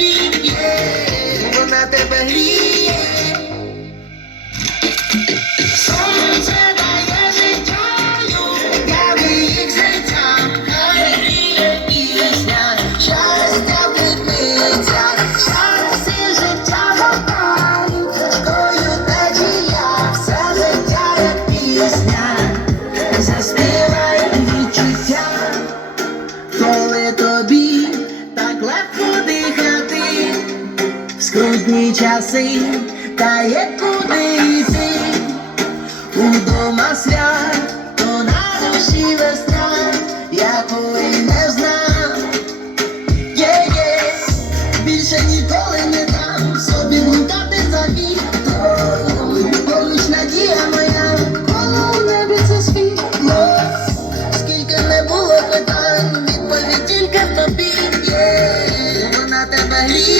yeah. Tú no me te. Знає, куди йти. Удома то на душі весна, якої не знав. Є-є, більше ніколи не дам собі блукати за вікном. Поруч надія моя, коло небі це світло. Скільки не було питань, відповідь тільки в тобі є. Вона тебе гріє.